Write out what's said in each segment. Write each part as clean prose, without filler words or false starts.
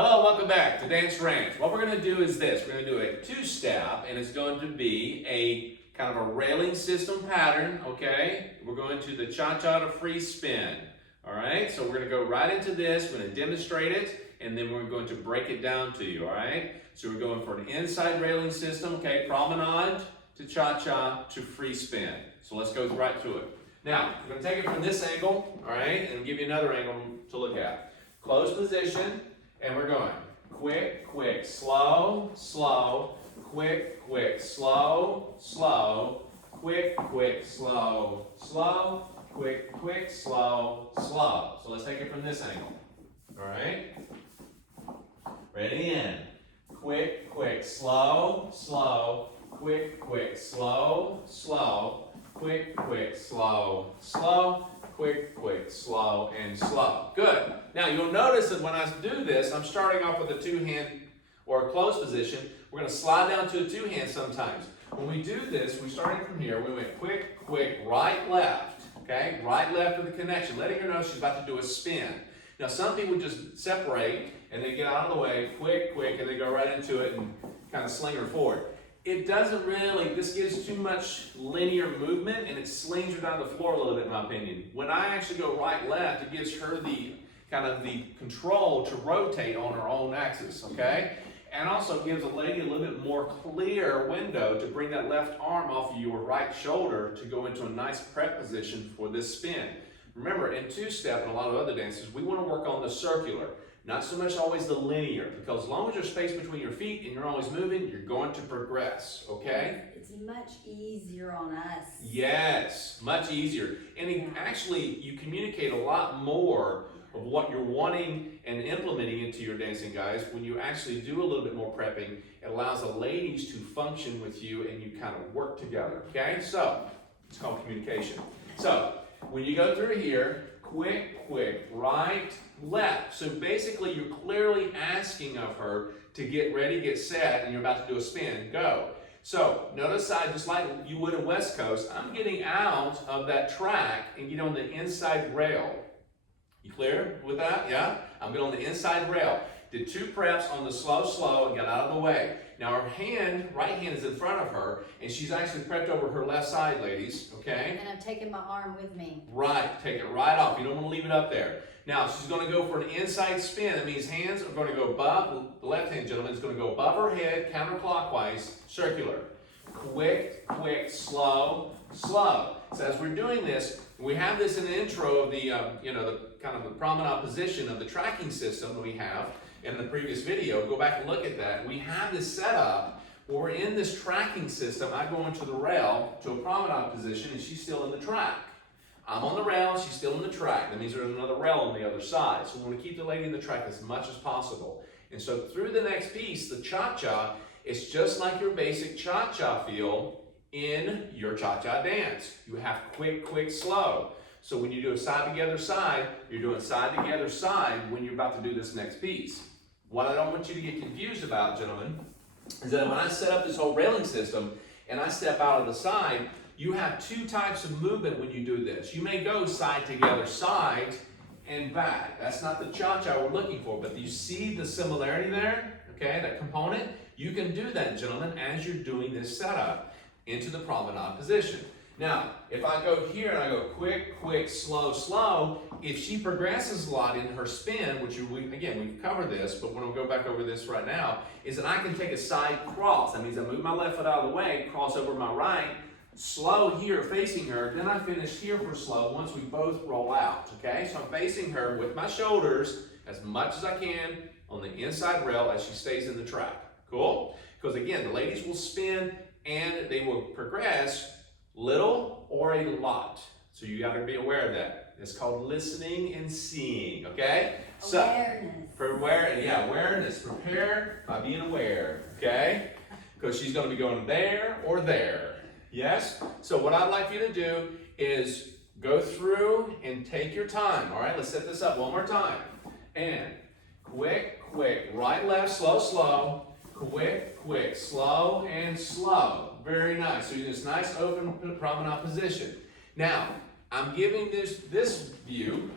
Hello, welcome back to Dance Ranch. What we're going to do is this. We're going to do a two-step, and it's going to be a kind of a railing system pattern, okay? We're going to the cha-cha to free spin, all right? So we're going to go right into this. We're going to demonstrate it, and then we're going to break it down to you, all right? So we're going for an inside railing system, okay? Promenade to cha-cha to free spin. So let's go right through it. Now, we're going to take it from this angle, all right? And give you another angle to look at. Closed position. And we're going quick, quick, slow, slow, quick, quick, slow, slow, quick, quick, slow, slow, quick, quick, slow, slow. So let's take it from this angle. All right? Ready in. Quick, quick, slow, slow, quick, quick, slow, slow, quick, quick, slow, slow, quick, quick, slow, and slow. Good. Now you'll notice that when I do this, I'm starting off with a two-hand or a closed position. We're going to slide down to a two-hand sometimes. When we do this, we started from here. We went quick, quick, right, left. Okay? Right, left with the connection. Letting her know she's about to do a spin. Now some people just separate and they get out of the way, quick, quick, and they go right into it and kind of sling her forward. It doesn't really, this gives too much linear movement and it slings her down the floor a little bit in my opinion. When I actually go right, left, it gives her the kind of the control to rotate on her own axis, okay? And also gives a lady a little bit more clear window to bring that left arm off of your right shoulder to go into a nice prep position for this spin. Remember, in two-step and a lot of other dances, we want to work on the circular. Not so much always the linear, because as long as there's space between your feet and you're always moving, you're going to progress, okay? It's much easier on us. Yes, much easier. And actually, you communicate a lot more of what you're wanting and implementing into your dancing, guys. When you actually do a little bit more prepping, it allows the ladies to function with you and you kind of work together, okay? So, it's called communication. So, when you go through here, quick, quick, right, left. So basically you're clearly asking of her to get ready, get set, and you're about to do a spin. Go. So notice side, just like you would in West Coast, I'm getting out of that track and get on the inside rail. You clear with that? Yeah? I'm going on the inside rail. Did two preps on the slow, slow, and got out of the way. Now her hand, right hand is in front of her, and she's actually prepped over her left side, ladies, okay? And I'm taking my arm with me. Right, take it right off. You don't want to leave it up there. Now she's going to go for an inside spin. That means hands are going to go above, the left hand gentleman is going to go above her head, counterclockwise, circular. Quick, quick, slow, slow. So as we're doing this, we have this in the intro of the, the kind of the promenade position of the tracking system that we have in the previous video. Go back and look at that. We have this set up where we're in this tracking system. I go into the rail to a promenade position and she's still in the track. I'm on the rail, she's still in the track. That means there's another rail on the other side. So we want to keep the lady in the track as much as possible. And so through the next piece, the cha-cha, it's just like your basic cha-cha feel in your cha-cha dance. You have quick, quick, slow. So when you do a side together side, you're doing side together side when you're about to do this next piece. What I don't want you to get confused about, gentlemen, is that when I set up this whole railing system and I step out of the side, you have two types of movement when you do this. You may go side together side and back. That's not the cha-cha we're looking for, but do you see the similarity there? Okay, that component? You can do that, gentlemen, as you're doing this setup into the promenade position. Now, if I go here and I go quick, quick, slow, slow, if she progresses a lot in her spin, which again, we've covered this, but when we go back over this right now, is that I can take a side cross. That means I move my left foot out of the way, cross over my right, slow here facing her, then I finish here for slow once we both roll out, okay? So I'm facing her with my shoulders as much as I can on the inside rail as she stays in the track. Cool? Because again, the ladies will spin and they will progress little or a lot. So you got to be aware of that. It's called listening and seeing, okay? Awareness. So, awareness. Prepare by being aware, okay? Because she's going to be going there or there. Yes? So what I'd like you to do is go through and take your time, all right? Let's set this up one more time. And quick, quick, right, left, slow, slow. Quick, quick, slow, and slow. Very nice. So you're in this nice open promenade position. Now, I'm giving this view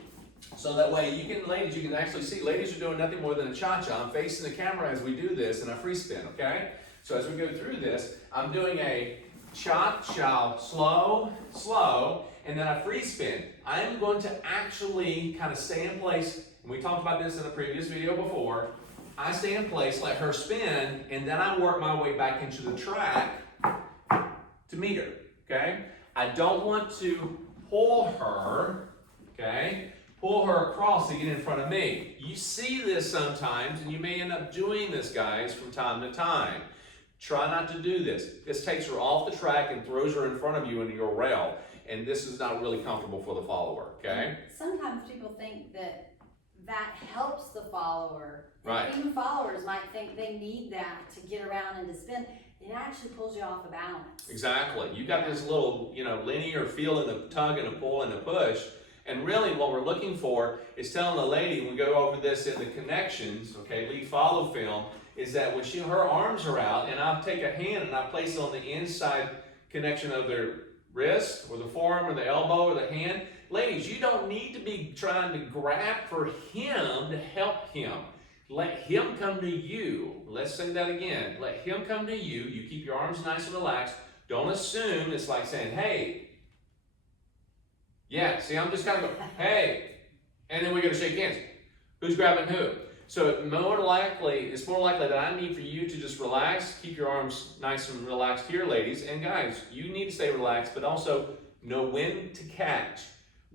So that way you can, ladies, you can actually see, ladies are doing nothing more than a cha-cha. I'm facing the camera as we do this in a free spin, okay? So as we go through this, I'm doing a cha-cha, slow, slow, and then a free spin. I am going to actually kind of stay in place, and we talked about this in a previous video before. I stay in place, let her spin, and then I work my way back into the track to meet her, okay? I don't want to pull her, okay? Pull her across to get in front of me. You see this sometimes, and you may end up doing this, guys, from time to time. Try not to do this. This takes her off the track and throws her in front of you into your rail, and this is not really comfortable for the follower, okay? Sometimes people think that helps the follower. Right. Even followers might think they need that to get around and to spin. It actually pulls you off of balance. Exactly. You got this little, linear feel in the tug and a pull and a push. And really what we're looking for is telling the lady, when we go over this in the connections, okay, lead follow film, is that when her arms are out and I'll take a hand and I place it on the inside connection of their wrist or the forearm or the elbow or the hand. Ladies, you don't need to be trying to grab for him to help him. Let him come to you. Let's say that again. Let him come to you. You keep your arms nice and relaxed. Don't assume it's like saying, hey. Yeah, see, I'm just kind of going, hey. And then we're going to shake hands. Who's grabbing who? So it's more likely that I need for you to just relax, keep your arms nice and relaxed here, ladies. And guys, you need to stay relaxed, but also know when to catch,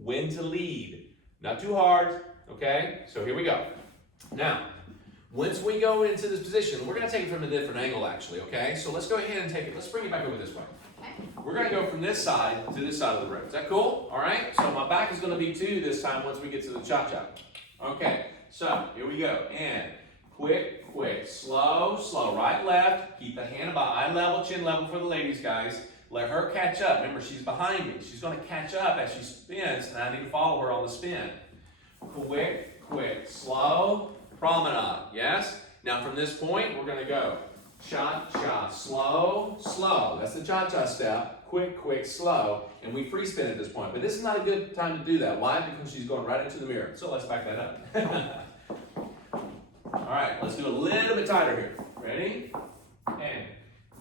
when to lead. Not too hard, okay? So here we go. Now, once we go into this position, we're going to take it from a different angle, actually, okay? So let's go ahead and take it. Let's bring it back over this way. Okay. We're going to go from this side to this side of the room. Is that cool? All right? So my back is going to be to you this time once we get to the cha-cha. Okay, so here we go. And quick, quick, slow, slow. Right, left. Keep the hand about eye level, chin level for the ladies, guys. Let her catch up. Remember, she's behind me. She's going to catch up as she spins, and I need to follow her on the spin. Quick, quick, slow. Promenade, yes? Now from this point, we're going to go cha-cha, slow, slow. That's the cha-cha step. Quick, quick, slow. And we free spin at this point. But this is not a good time to do that. Why? Because she's going right into the mirror. So let's back that up. All right, let's do a little bit tighter here. Ready? And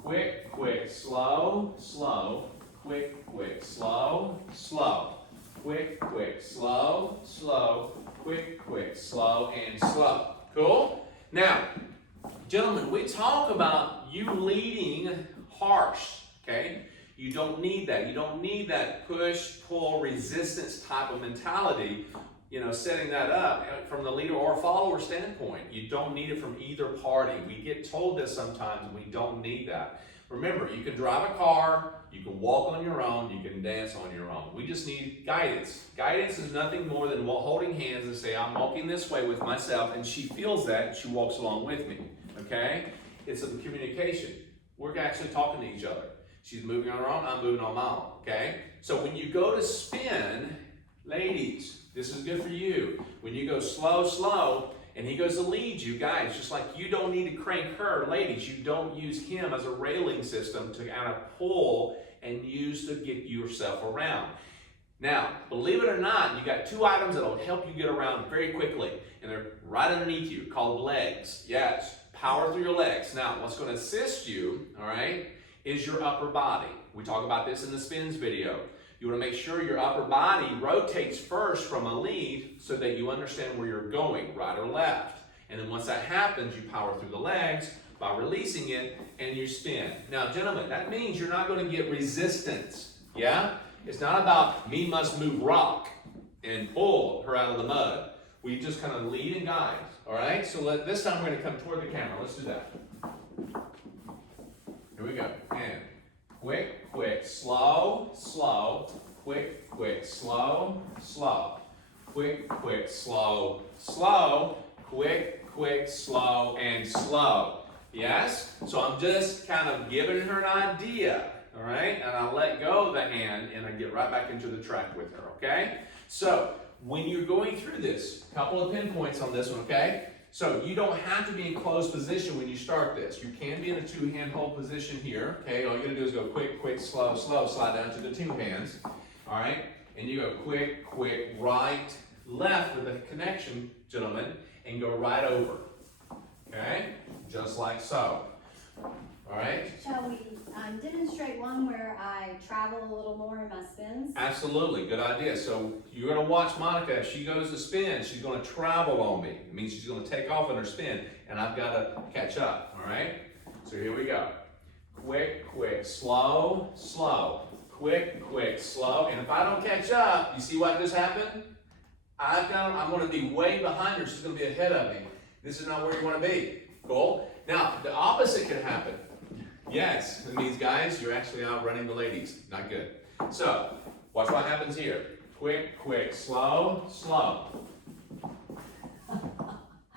quick, quick, slow, slow. Quick, quick, slow, slow. Quick, quick, slow, slow. Quick, quick, slow, and slow. Cool? Now, gentlemen, we talk about you leading harsh, okay? You don't need that. You don't need that push, pull, resistance type of mentality, setting that up from the leader or follower standpoint. You don't need it from either party. We get told this sometimes, and we don't need that. Remember, you can drive a car, you can walk on your own, you can dance on your own. We just need guidance. Guidance is nothing more than holding hands and say, I'm walking this way with myself, and she feels that, and she walks along with me, okay? It's a communication. We're actually talking to each other. She's moving on her own, I'm moving on my own, okay? So when you go to spin, ladies, this is good for you. When you go slow, slow, and he goes to lead you, guys, just like you don't need to crank her, ladies, you don't use him as a railing system to kind of pull and use to get yourself around. Now, believe it or not, you got two items that will help you get around very quickly, and they're right underneath you, called legs. Yes, power through your legs. Now, what's going to assist you, all right, is your upper body. We talk about this in the spins video. You want to make sure your upper body rotates first from a lead so that you understand where you're going, right or left. And then once that happens, you power through the legs by releasing it and you spin. Now, gentlemen, that means you're not going to get resistance, yeah? It's not about me must move rock and pull her out of the mud. We just kind of lead and guide, all right? So this time we're going to come toward the camera. Let's do that. Here we go. And quick, quick, slow, slow. Quick, quick, slow, slow. Quick, quick, slow, slow. Quick, quick, slow, and slow. Yes? So I'm just kind of giving her an idea, all right? And I let go of the hand and I get right back into the track with her, okay? So when you're going through this, a couple of pinpoints on this one, okay? So you don't have to be in closed position when you start this. You can be in a two-hand hold position here, okay? All you gotta do is go quick, quick, slow, slow, slide down to the two hands, all right? And you go quick, quick, right, left with a connection, gentlemen, and go right over. Okay? Just like so. All right? Shall we demonstrate one where I travel a little more in my spins? Absolutely, good idea. So you're going to watch Monica. If she goes to spin, she's going to travel on me. It means she's going to take off in her spin, and I've got to catch up. All right? So here we go. Quick, quick, slow, slow. Quick, quick, slow. And if I don't catch up, you see what just happened? I'm going to be way behind her. She's going to be ahead of me. This is not where you want to be. Cool? Now, the opposite can happen. Yes, it means, guys, you're actually outrunning the ladies. Not good. So, watch what happens here. Quick, quick, slow, slow.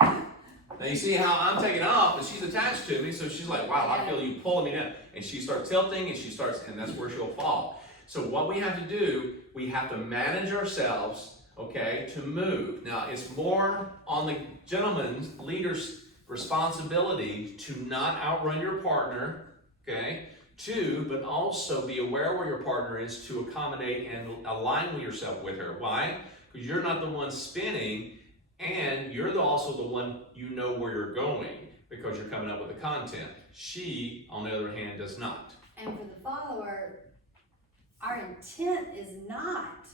Now, you see how I'm taking off, but she's attached to me, so she's like, wow, I feel you pulling me down. And she starts tilting, and that's where she'll fall. So what we have to do, we have to manage ourselves, okay, to move. Now, it's more on the gentleman's leader's responsibility to not outrun your partner, okay? Two, but also be aware where your partner is to accommodate and align with yourself with her. Why? Because you're not the one spinning, and you're also the one, you know where you're going because you're coming up with the content. She, on the other hand, does not. And for the follower, our intent is not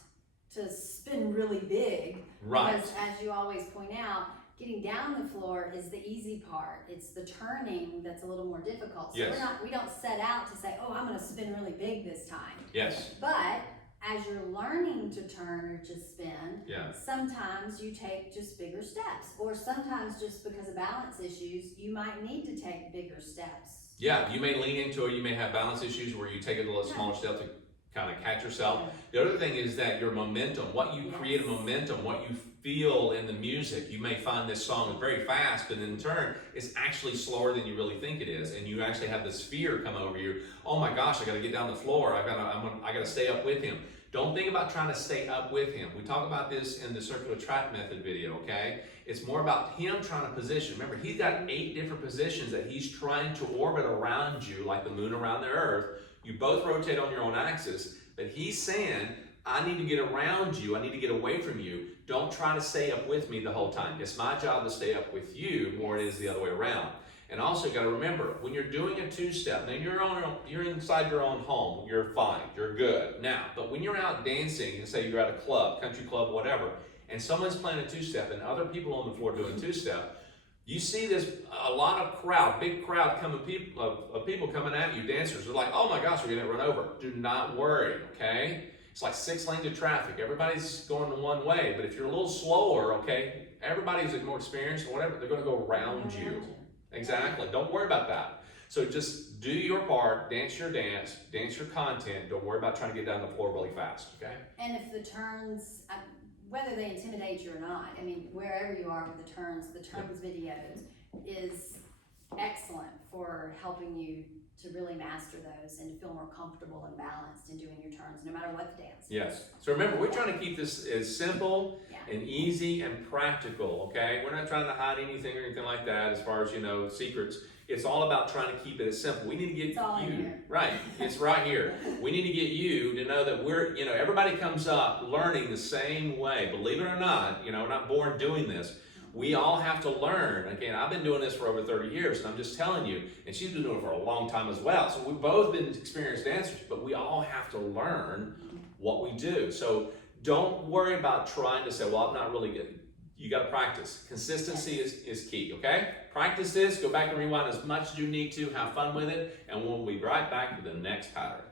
to spin really big. Right. Because as you always point out, getting down the floor is the easy part. It's the turning that's a little more difficult. So Yes. we don't set out to say, oh, I'm going to spin really big this time. Yes. But as you're learning to turn or to spin, Yeah. sometimes you take just bigger steps. Or sometimes just because of balance issues, you might need to take bigger steps. Yeah, you may lean into it, you may have balance issues where you take a little smaller step to kind of catch yourself. The other thing is that your momentum, what you create a momentum, what you feel in the music. You may find this song is very fast, but in turn, it's actually slower than you really think it is. And you actually have this fear come over you. Oh my gosh, I gotta get down the floor. I gotta stay up with him. Don't think about trying to stay up with him. We talk about this in the circular track method video, okay? It's more about him trying to position. Remember, he's got 8 different positions that he's trying to orbit around you, like the moon around the earth. You both rotate on your own axis, but he's saying, I need to get around you. I need to get away from you. Don't try to stay up with me the whole time. It's my job to stay up with you more than it is the other way around. And also, you got to remember, when you're doing a two-step, now you're inside your own home, you're fine, you're good. Now, but when you're out dancing, and say you're at a club, country club, whatever, and someone's playing a two-step and other people on the floor doing two-step, you see this, a lot of crowd, big crowd coming, of people coming at you, dancers. They're like, oh my gosh, we're gonna run over. Do not worry, okay? It's like 6 lanes of traffic. Everybody's going one way, but if you're a little slower, okay, everybody's more experienced or whatever, they're gonna go around you. Exactly, don't worry about that. So just do your part, dance your dance, dance your content. Don't worry about trying to get down the floor really fast, okay? And if the turns, whether they intimidate you or not, I mean, wherever you are with the turns videos is excellent for helping you to really master those and to feel more comfortable and balanced in doing your turns, no matter what the dance is. Yes. So remember, we're trying to keep this as simple and easy and practical, okay? We're not trying to hide anything or anything like that as far as, secrets. It's all about trying to keep it as simple. We need to get you, right, it's right here. We need to get you to know that we're, everybody comes up learning the same way. Believe it or not, we're not born doing this. We all have to learn. Again, I've been doing this for over 30 years, and I'm just telling you, and she's been doing it for a long time as well. So we've both been experienced dancers, but we all have to learn what we do. So don't worry about trying to say, well, I'm not really good. You got to practice. Consistency is key, okay? Practice this, go back and rewind as much as you need to, have fun with it, and we'll be right back with the next pattern.